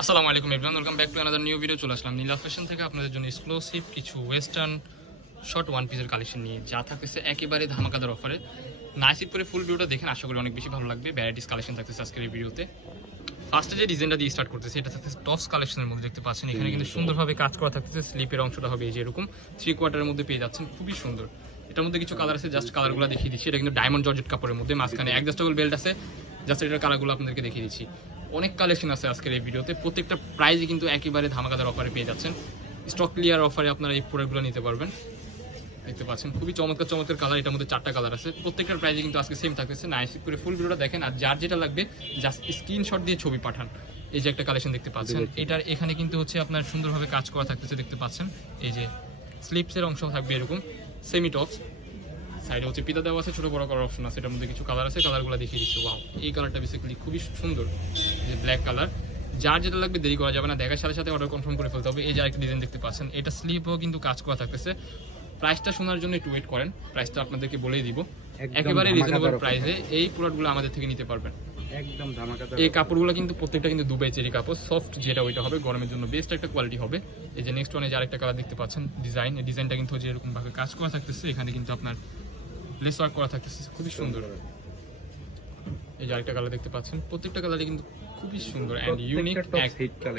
আসসালামু আলাইকুম everyone welcome back to another new video চলে আসলাম নীলা ফ্যাশন থেকে। আপনাদের জন্য এক্সক্লুসিভ কিছু ওয়েস্টার্ন শর্ট ওয়ান পিসের কালেকশন নিয়ে। যা থাকতেছে একেবারে ধামাকাদার অফারে নাইসিপ করে ফুল ভিডিওটা দেখেন আশা করি অনেক বেশি ভালো লাগবে। ভ্যারাইটিস কালেকশন থাকতেছে আজকের এই ভিডিওতে ফার্স্টে যে ডিজাইনটা দিয়ে স্টার্ট করতেছে এটা থাকতেছে টপস কালেকশনের মধ্যে দেখতে পাচ্ছেন। এখানে কিন্তু সুন্দরভাবে কাজ করা থাকতেছে স্লিপের অংশটা হবে এই যে এরকম। থ্রি কোয়ার্টারের মধ্যে পেয়ে যাচ্ছেন খুবই সুন্দর। এটার মধ্যে কিছু কালার আছে জাস্ট কালারগুলো দেখিয়ে দিচ্ছি। এটা কিন্তু ডায়মন্ড জর্জেট কাপড়ের মধ্যে মাঝখানে অ্যাডজাস্টেবল বেল্ট আছে। জাস্ট এটার কালারগুলো আপনাদেরকে দেখিয়ে দিচ্ছি। অনেক কালেকশন আছে আজকের এই ভিডিওতে। প্রত্যেকটা প্রাইজই কিন্তু একেবারে ধামাকাদার অফারে পেয়ে যাচ্ছেন। স্টক ক্লিয়ার অফারে আপনারা এই প্রোডাক্টগুলো নিতে পারবেন। দেখতে পাচ্ছেন খুবই চমৎকার চমৎকার কালার এটার মধ্যে চারটা কালার আছে। প্রত্যেকটার প্রাইজে কিন্তু আজকে সেম থাকতেছে। নাইস করে ফুল ভিডিওটা দেখেন আর যার যেটা লাগবে জাস্ট স্ক্রিনশট দিয়ে ছবি পাঠান। এই যে একটা কালেকশন দেখতে পাচ্ছেন এটার এখানে কিন্তু হচ্ছে আপনার সুন্দরভাবে কাজ করা থাকতেছে দেখতে পাচ্ছেন। এই যে স্লিপসের অংশ থাকবে এরকম সেমি টপস সাইডে হচ্ছে পিতা দেওয়া আছে ছোট বড় করার অপশন আছে এটার মধ্যে কিছু কালার আছে কালারগুলো দেখিয়ে দিচ্ছি। ওয়াও এই কালারটা বেসিক্যালি খুবই সুন্দর যে ব্ল্যাক কালার যার যেটা লাগবে দেরি করা যাবে না দেখার সাথে সাথে অর্ডার কনফার্ম করে ফেলতে হবে। এই যে একটা ডিজাইন দেখতে পাচ্ছেন এটা স্লিপও কিন্তু কাজ করা থাকতেছে। প্রাইসটা শোনার জন্য একটু ওয়েট করেন প্রাইসটা আপনাদেরকে বলেই দিব। একেবারে রিজনেবল প্রাইসে এই প্রোডাক্টগুলো আমাদের থেকে নিতে পারবেন। একদম ধামাকাদার এই কাপড়গুলো কিন্তু প্রত্যেকটা কিন্তু দুবাই চেরি কাপড় সফট যেটা ওইটা হবে গরমের জন্য বেস্ট একটা কোয়ালিটি হবে। এই যে নেক্সট ওয়ানে যে আরেকটা কালার দেখতে পাচ্ছেন ডিজাইন এই ডিজাইনটা কিন্তু যে এরকম ভাবে কাজ করা থাকতেছে এখানে কিন্তু আপনার লেস ওয়ার্ক করা থাকতেছে। খুবই সুন্দর। এই যে আরেকটা কালার দেখতে পাচ্ছেন। প্রত্যেকটা কালারই কিন্তু খুবই সুন্দর অ্যান্ড ইউনিক।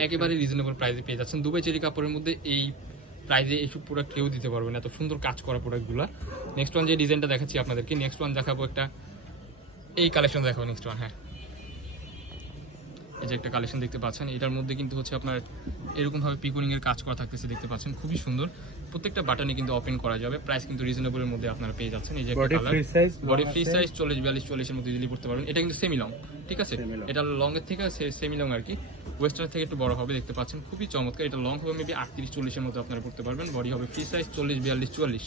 একেবারে রিজনেবল প্রাইসে পেয়ে যাচ্ছেন। দুবাই চেরি কাপড়ের মধ্যে এই প্রাইজে এইসব প্রোডাক্ট কেউ দিতে পারবে না। এত সুন্দর কাজ করা প্রোডাক্টগুলো নেক্সট ওয়ান যে ডিজাইনটা দেখাচ্ছি আপনাদেরকে। নেক্সট ওয়ান দেখাবো একটা এই কালেকশন দেখাবো নেক্সট ওয়ান হ্যাঁ। এই যে একটা কালেকশন দেখতে পাচ্ছেন এটার মধ্যে কিন্তু হচ্ছে আপনার এরকম ভাবে পিকনিং এর কাজ করা থাকতেছে দেখতে পাচ্ছেন খুবই সুন্দর। প্রত্যেকটা বাটনে কিন্তু ওপেন করা যাবে প্রাইস কিন্তু রিজনেবল এর মধ্যে আপনারা পেয়ে যাচ্ছেন এই যে body free size body free size চল্লিশ বিয়াল্লিশ চল্লিশের মধ্যে ইজিলি করতে পারবেন। এটা কিন্তু সেমি লং ঠিক আছে? এটা লং এর থেকে সেমি লং আর কি। ওয়েস্টার্ন থেকে একটু বড় হবে দেখতে পাচ্ছেন খুবই চমৎকার। এটা লং হবে মেবি আটত্রিশ চল্লিশের মধ্যে আপনারা করতে পারবেন। বডি হবে ফ্রি সাইজ চল্লিশ বিয়াল্লিশ চুয়াল্লিশ।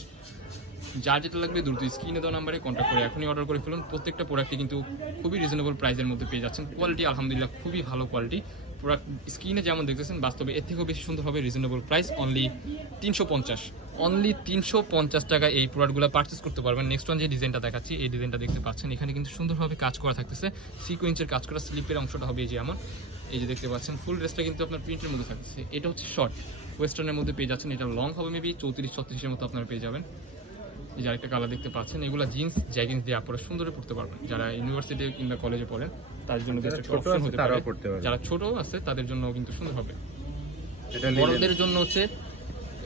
যার যেটা লাগবে দ্রুত স্ক্রিনে দেওয়া নাম্বারে কন্ট্যাক্ট করে এখনই অর্ডার করে ফেলুন। প্রত্যেকটা প্রোডাক্টই কিন্তু খুবই রিজনেবল প্রাইসের মধ্যে পেয়ে যাচ্ছেন। কোয়ালিটি আলহামদুলিল্লাহ খুবই ভালো কোয়ালিটি প্রোডাক্ট স্ক্রিনে যেমন দেখতেছেন, বাস্তবে এর থেকেও বেশি সুন্দর হবে রিজনেবল প্রাইস অনলি তিনশো পঞ্চাশ। অনলি তিনশো পঞ্চাশ টাকা এই প্রোডাক্টগুলো পারচেস করতে পারবেন। নেক্সট ওয়ান যে ডিজাইনটা দেখাচ্ছি, এই ডিজাইনটা দেখতে পাচ্ছেন। এখানে কিন্তু সুন্দরভাবে কাজ করা থাকতেছে। সিকোয়েন্সের কাজ করা স্লিপের অংশটা হবে এই যে আমার। এই যে দেখতে পাচ্ছেন ফুল ড্রেসটা কিন্তু আপনার প্রিন্টের মধ্যে থাকতেছে। এটা হচ্ছে শর্ট ওয়েস্টার্নের মধ্যে পেয়ে যাচ্ছেন। এটা লং হবে মেবি চৌত্রিশ ছত্রিশের মতো আপনারা পেয়ে যাবেন। এই যে আরেকটা কালার দেখতে পাচ্ছেন এগুলো জিন্স জ্যাগিন্স দিয়ে আপনারা সুন্দর পড়তে পারবেন। যারা ইউনিভার্সিটি কিংবা কলেজে পড়েন তাদের জন্য যারা ছোট আছে হতে পারে। যারা ছোট আছে তাদের জন্য কিন্তু সুন্দর হবে। এটা বড়দের জন্য হচ্ছে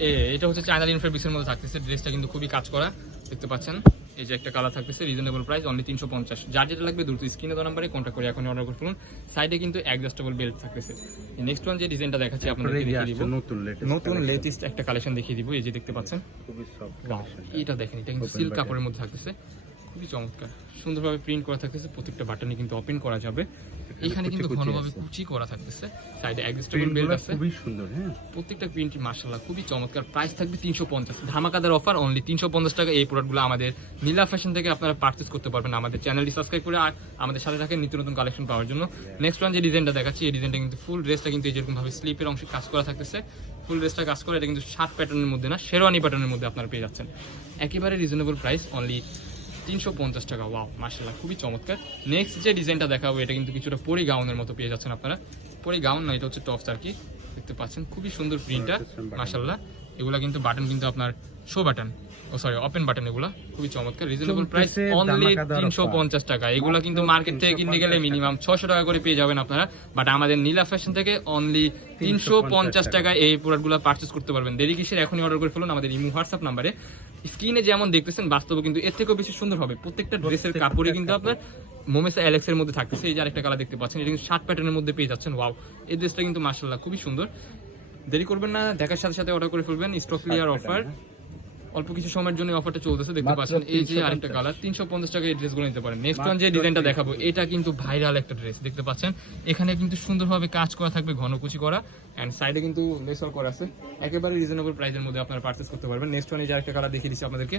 এ এটা হচ্ছে চায়না লিন পিসের মধ্যে থাকতেছে। ড্রেসটা কিন্তু খুবই কাজ করা দেখতে পাচ্ছেন? এই যে একটা কালার থাকতেছে রিজনেবল প্রাইস অনলি তিনশো পঞ্চাশ। যার যেটা লাগবে দ্রুত স্ক্রিনে দেওয়া নাম্বারে কন্ট্যাক্ট করে এখন অর্ডার করে ফেলুন। সাইডে কিন্তু অ্যাডজাস্টেবল বেল্ট থাকতেছে। নেক্সট ওয়ান যে ডিজাইনটা দেখাচ্ছি আপনাদের নতুন লেটেস্ট নতুন লেটেস্ট একটা কালেকশন দেখিয়ে দিব এই যে দেখতে পাচ্ছেন। এটা দেখেন এটা কিন্তু সিল্ক কাপড়ের মধ্যে থাকতেছে। খুবই চমৎকার। সুন্দরভাবে প্রিন্ট করা থাকতেছে প্রত্যেকটা বাটনে কিন্তু ওপেন করা যাবে। এখানে কিন্তু ঘনভাবে কুচি করা থাকতেছে। সাইডে অ্যাডজাস্টেবল বেল্ট আছে। খুবই সুন্দর হ্যাঁ। প্রত্যেকটা প্রিন্টই মার্শাল্লাহ খুবই চমৎকার। প্রাইস থাকবে তিনশো পঞ্চাশ। ধামাকাদার অফার অনলি তিনশো পঞ্চাশ টাকা এই প্রোডাক্টগুলো আমাদের নীলা ফ্যাশন থেকে আপনারা পার্চেস করতে পারবেন আমাদের চ্যানেলটি সাবস্ক্রাইব করে আর আমাদের সাথে থাকেন নিত্য নতুন কালেকশন পাওয়ার জন্য। নেক্সট ওয়ান যে ডিজাইনটা দেখাচ্ছি এই ডিজাইনটা কিন্তু ফুল ড্রেসটা কিন্তু যেরকম ভাবে স্লিপের অংশে কাজ করা থাকতেছে। ফুল ড্রেসটা কাজ করে এটা কিন্তু শার্ট প্যাটার্নের মধ্যে না শেরওয়ানি প্যাটার্নের মধ্যে আপনারা পেয়ে যাচ্ছেন। একেবারে রিজনেবল প্রাইস অনলি তিনশো পঞ্চাশ টাকা। ওয়াও মার্শাল্লাহ খুবই চমৎকার। নেক্সট যে ডিজাইনটা দেখাবো এটা কিন্তু কিছুটা পরি গাউনের মতো পেয়ে যাচ্ছেন আপনারা। পরি গাউন না এটা হচ্ছে টপস আর কি? দেখতে পাচ্ছেন খুবই সুন্দর প্রিন্টটা button। এগুলা কিন্তু বাটন কিন্তু আপনার শো বাটন ও সরি ওপেন বাটন এগুলা। খুবই চমৎকার রিজনেবল প্রাইস অনলি তিনশো। পঞ্চাশ টাকা। এগুলা কিন্তু মার্কেট থেকে কিনতে গেলে মিনিমাম ছশো টাকা করে পেয়ে যাবেন আপনারা। বাট আমাদের নীলা ফ্যাশন থেকে অনলি তিনশো পঞ্চাশ টাকা। এই প্রোডাক্টগুলো পারচেস করতে পারবেন। দেরি কিসের? এখনই অর্ডার করে ফেলুন আমাদের ইমো হোয়াটসঅ্যাপ নাম্বারে। স্ক্রিনে যেমন দেখতেছেন বাস্তবে কিন্তু এর থেকেও বেশি সুন্দর হবে। প্রত্যেকটা ড্রেসের কাপড়ে। কিন্তু আপনার মোমেসা অ্যালেক্স এর মধ্যে থাকতেছে। এই যে আরেকটা কালার দেখতে পাচ্ছেন এটা কিন্তু শার্ট প্যাটার্নের মধ্যে পেয়ে যাচ্ছেন। ওয়াও এই ড্রেসটা কিন্তু মার্শাল্লাহ খুবই সুন্দর। দেরি করবেন না দেখার সাথে সাথে অর্ডার করে ফেলবেন স্টক ক্লিয়ার অফার অল্প কিছু সময়ের জন্য অফারটা চলতেছে দেখতে পাচ্ছেন। এই যে আরেকটা কালার তিনশো পঞ্চাশ টাকা এই ড্রেসগুলো নিতে পারেন। নেক্সট ওয়ান যে ডিজাইনটা দেখাবো এটা কিন্তু ভাইরাল একটা ড্রেস দেখতে পাচ্ছেন। এখানে কিন্তু সুন্দরভাবে কাজ করা থাকবে ঘনকুচি করা। এন্ড সাইডে কিন্তু লেসর করা আছে। একেবারে রিজনেবল প্রাইসের মধ্যে আপনারা পারচেস করতে পারবেন। নেক্সট ওয়ান এই যে আরেকটা কালার দেখিয়ে দিচ্ছি আপনাদেরকে।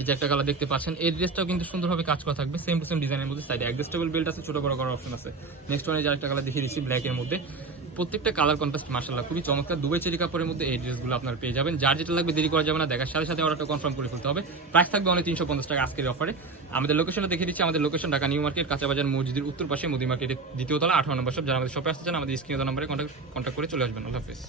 এই যে একটা কালার দেখতে পাচ্ছেন এই ড্রেসটাও কিন্তু সুন্দরভাবে কাজ করা থাকবে। সেম টু সেম ডিজাইনের মধ্যে সাইডে অ্যাডজাস্টেবল বেল্ট আছে ছোট বড় করার অপশন আছে। নেক্সট ওয়ানে যে আরেকটা কালার দেখিয়ে দিচ্ছি ব্ল্যাক এর মধ্যে। প্রত্যেকটা কালার কন্ট্রাস্ট মার্শাল্লাহ খুবই চমৎকার। দুবাই চেরি কাপড়ের মধ্যে এই ড্রেসগুলো আপনার পেয়ে যাবেন। যার যেটা লাগবে দেরি করা যাবে না, দেখার সাথে সাথে অর্ডারটা কনফার্ম করে ফেলতে হবে। প্রাইস থাকবে অনেক তিনশো পঞ্চাশ টাকা আজকের অফারে আমাদের লোকেশনটা দেখে দিচ্ছি, আমাদের লোকেশন ঢাকা নিউ মার্কেট, কাঁচাবাজার, মসজিদের উত্তর পাশে মুদি মার্কেটের দ্বিতীয় তলা, আঠারো নম্বর সব যারা আমাদের শপে আসতে চান, আমাদের স্ক্রিনে নম্বরে কন্ট্যাক্ট করে চলে আসবেন। আল্লাহ হাফেজ।